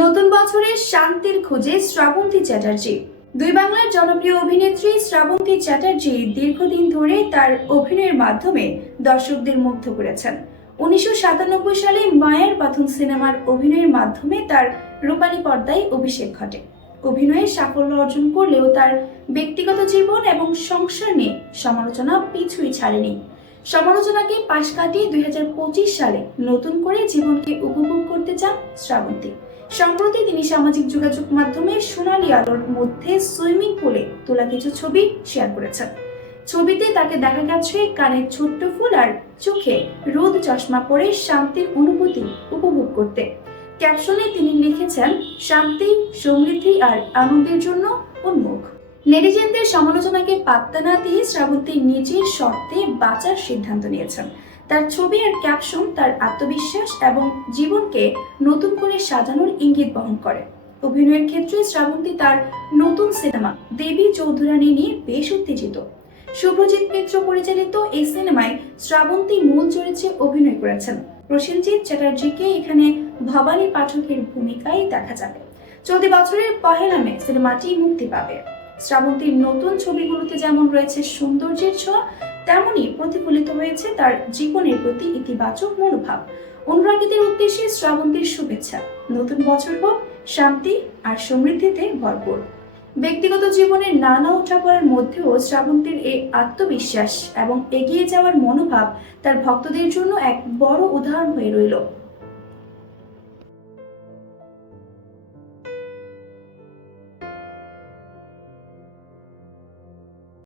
নতুন বছরে শান্তির খোঁজে শ্রাবন্তী চ্যাটার্জি। দুই বাংলার জনপ্রিয় অভিনেত্রী শ্রাবন্তী চ্যাটার্জি দীর্ঘদিন ধরে তার অভিনয়ের মাধ্যমে দর্শকদের মুগ্ধ করেছেন। 1997 সালে মায়ের পাথন সিনেমার অভিনয়ের মাধ্যমে তার রূপালী পর্দায় অভিষেক ঘটে। অভিনয়ে সাফল্য অর্জন করলেও তার ব্যক্তিগত জীবন এবং সংসার নিয়ে সমালোচনা পিছুই ছাড়েনি। সমালোচনাকে পাশ কাটিয়ে 2025 সালে নতুন করে জীবনকে উপভোগ করতে চান শ্রাবন্তী। সম্প্রতি তিনি সামাজিক যোগাযোগ মাধ্যমে সোনালী আলোর মধ্যে সুইমিং পুলে তোলা কিছু ছবি শেয়ার করেছেন। ছবিতে তাকে দেখা গেছে কানের ছোট্ট ফুল আর চোখে রোদ চশমা পরে শান্তির অনুভূতি উপভোগ করতে। ক্যাপশনে তিনি লিখেছেন, শান্তি, সমৃদ্ধি আর আনন্দের জন্য উন্মুখ। নেটিজেনদের সমালোচনাকে পাত্তা না দিয়ে শ্রাবন্তী নিজের শর্তে বাঁচার সিদ্ধান্ত নিয়েছেন। তার ছবি আর ক্যাপশন তার আত্মবিশ্বাস এবং জীবনকে নতুন করে সাজানোর ইঙ্গিত বহন করে। অভিনয়ের ক্ষেত্রে শ্রাবন্তী তার নতুন সিনেমা দেবী চৌধুরানী নিয়ে বেশ উত্তেজিত। শুভজিৎ মিত্র পরিচালিত এই সিনেমায় শ্রাবন্তী মূল চরিত্রে অভিনয় করেছেন। প্রসেনজিৎ চ্যাটার্জিকে এখানে ভবানী পাঠকের ভূমিকায় দেখা যাবে। চলতি বছরের 1 মে সিনেমাটি মুক্তি পাবে। শ্রাবন্তীর নতুন ছবিগুলোতে যেমন রয়েছে সৌন্দর্যের ছোঁয়া, তেমনই প্রতিফলিত হয়েছে তার জীবনের প্রতি ইতিবাচক মনোভাব। অনুরাগীদের উদ্দেশ্যে শ্রাবন্তীর শুভেচ্ছা, নতুন বছর হোক শান্তি আর সমৃদ্ধিতে ভরপুর। ব্যক্তিগত জীবনের নানা ওঠাপড়ার মধ্যেও শ্রাবন্তীর এই আত্মবিশ্বাস এবং এগিয়ে যাওয়ার মনোভাব তার ভক্তদের জন্য এক বড় উদাহরণ হয়ে রইল।